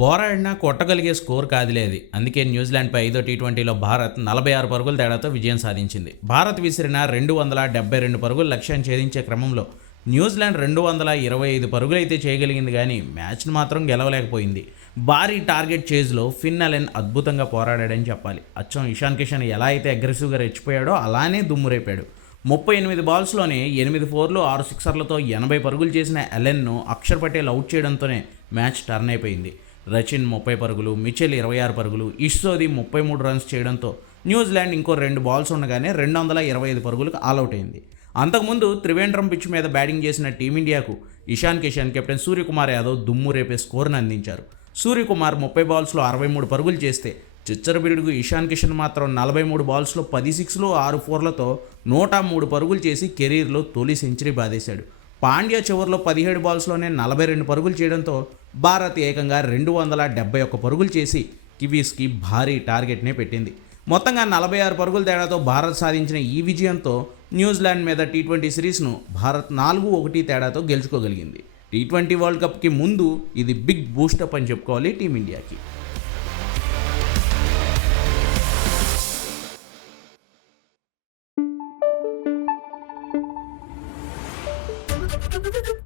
పోరాడినా కొట్టగలిగే score కాదులే అది. అందుకే న్యూజిలాండ్పై 5వ టీ20లో భారత్ 46 పరుగుల తేడాతో విజయం సాధించింది. భారత్ విసిరిన 272 పరుగుల లక్ష్యాన్ని ఛేదించే క్రమంలో న్యూజిలాండ్ 225 పరుగులైతే చేయగలిగింది కానీ మ్యాచ్ను మాత్రం గెలవలేకపోయింది. భారీ టార్గెట్ చేజ్లో ఫిన్ అలెన్ అద్భుతంగా పోరాడాడని చెప్పాలి. అచ్చం ఇషాన్ కిషన్ ఎలా అయితే అగ్రెసివ్గా రెచ్చిపోయాడో అలానే దుమ్మురేపాడు. 38 బాల్స్లోనే 8 ఫోర్లు 6 సిక్సర్లతో 80 పరుగులు చేసిన అలెన్ను అక్షర్ పటేల్ అవుట్ చేయడంతోనే మ్యాచ్ టర్న్ అయిపోయింది. రచిన్ 30 పరుగులు, మిచెల్ 26 పరుగులు, ఇష్సోది 33 రన్స్ చేయడంతో న్యూజిలాండ్ ఇంకో 2 బాల్స్ ఉండగానే 225 పరుగులకు ఆల్అవుట్ అయింది. అంతకుముందు త్రివేంద్రం పిచ్ మీద బ్యాటింగ్ చేసిన టీమిండియాకు ఇషాన్ కిషన్, కెప్టెన్ సూర్యకుమార్ యాదవ్ దుమ్ము రేపే స్కోర్ను అందించారు. సూర్యకుమార్ 30 బాల్స్లో 63 పరుగులు చేస్తే చిచ్చరబిడుగు ఇషాన్ కిషన్ మాత్రం 43 బాల్స్లో 10 సిక్స్లు 6 ఫోర్లతో 103 పరుగులు చేసి కెరీర్లో తొలి సెంచరీ బాదేశాడు. పాండ్యా చివరిలో 17 బాల్స్లోనే 42 పరుగులు చేయడంతో భారత్ ఏకంగా 271 పరుగులు చేసి కివీస్కి భారీ టార్గెట్నే పెట్టింది. మొత్తంగా 46 పరుగుల తేడాతో భారత్ సాధించిన ఈ విజయంతో న్యూజిలాండ్ మీద టీ20 సిరీస్ను భారత్ 4-1 తేడాతో గెలుచుకోగలిగింది. టీ20 వరల్డ్ కప్కి ముందు ఇది బిగ్ బూస్టప్ అని చెప్పుకోవాలి టీమిండియాకి. Thank you.